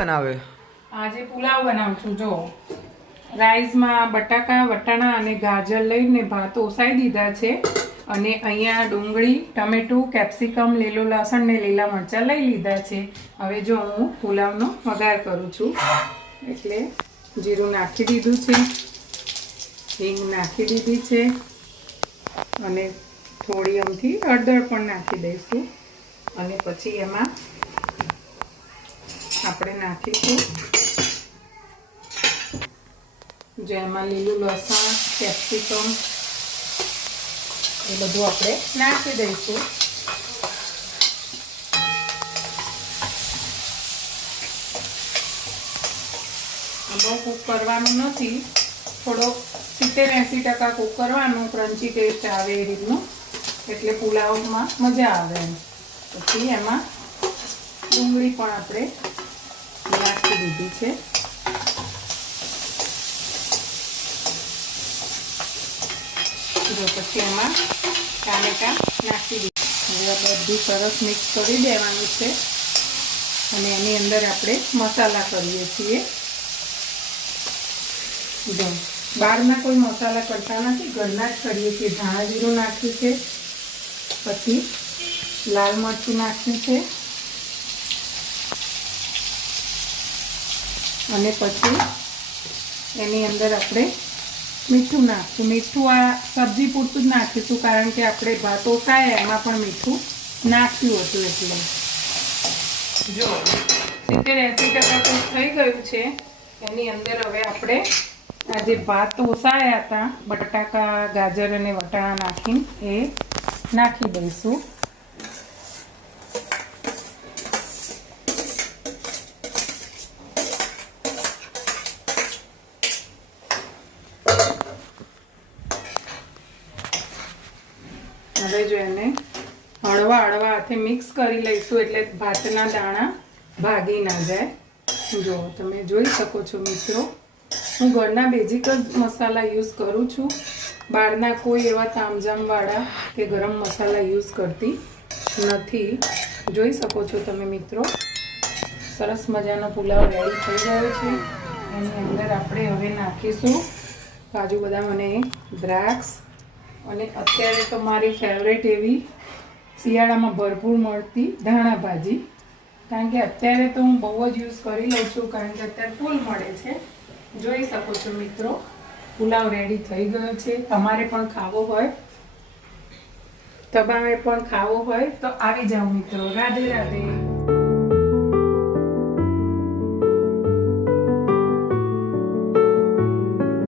બનાવે? આજે પુલાવ બનાવું છું, જો. રાઈસમાં બટાકા, વટાણા અને ગાજર લઈને ભાત ઓસાઈ દીધા છે. અને અહીંયા ડુંગળી, ટમેટું, કેપ્સિકમ, લીલું લસણ ને લીલા મરચાં લઈ લીધા છે. હવે જો હું પુલાવનો વઘાર કરું છું. એટલે જીરું નાખી દીધું છે. હિંગ નાખી દીધી છે. અને થોડી અમથી હળદર પણ નાખી દઈશું. અને પછી એમાં આપણે નાખીશું. જેમાં લીલું લસણ, કેપ્સિકમ એ બધું આપણે નાખી દઈશું. બહુ કૂક કરવાનું નથી. થોડો સિત્તેર એંસી ટકા કૂક કરવાનું, ક્રન્ચી ટેસ્ટ આવે એ રીતનું. એટલે પુલાવમાં મજા આવે પછી એમાં ડુંગળી પણ આપણે નાખી દીધી છે. જો પછી એમાં ટામેટા નાખી દીધું. હવે બધું સરસ મિક્સ કરી દેવાનું છે. અને એની અંદર આપણે મસાલા કરીએ છીએ. જો, બહારના કોઈ મસાલા કરતા નથી, ઘરના જ કરીએ છીએ. ધાણા જીરું નાખ્યું છે. પછી લાલ મરચું નાખ્યું છે. અને પછી એની અંદર આપણે મીઠું નાખશું. મીઠું આ સબ્જી પૂરતું જ નાખીશું કારણ કે આપણે ભાત ઓસાય એમાં પણ મીઠું નાખ્યું હતું એટલે. જો, સિત્તેર એંસી ટકા તો થઈ ગયું છે. એની અંદર હવે આપણે આ જે ભાત ઓસાયા હતા, બટાકા, ગાજર અને વટાણા નાખીને એ નાખી દઈશું. હવે જો એને હળવા હળવા હાથે મિક્સ કરી લઈશું એટલે ભાતના દાણા ભાગી ના જાય. જો તમે જોઈ શકો છો મિત્રો, હું ઘરના બેઝિક જ મસાલા યુઝ કરું છું. બહારના કોઈ એવા તામઝામવાળા કે ગરમ મસાલા યુઝ કરતી નથી. જોઈ શકો છો તમે મિત્રો, સરસ મજાનો પુલાવ રેડી થઈ ગયો છે. એની અંદર આપણે હવે નાખીશું. કાજુ બદામ અને દ્રાક્ષ અને અત્યારે તો મારી ફેવરેટ એવી શિયાળામાં ભરપૂર મળતી ધાણા ભાજી. કારણ કે અત્યારે તો હું બહુ જ યુઝ કરી લઉં છું, કારણ કે અત્યારે ફૂલ મળે છે. જોઈ શકો છો મિત્રો, પુલાવ રેડી થઈ ગયો છે. તમારે પણ ખાવો હોય તમારે પણ ખાવો હોય, તો આવી જાઓ મિત્રો. રાધે રાધે.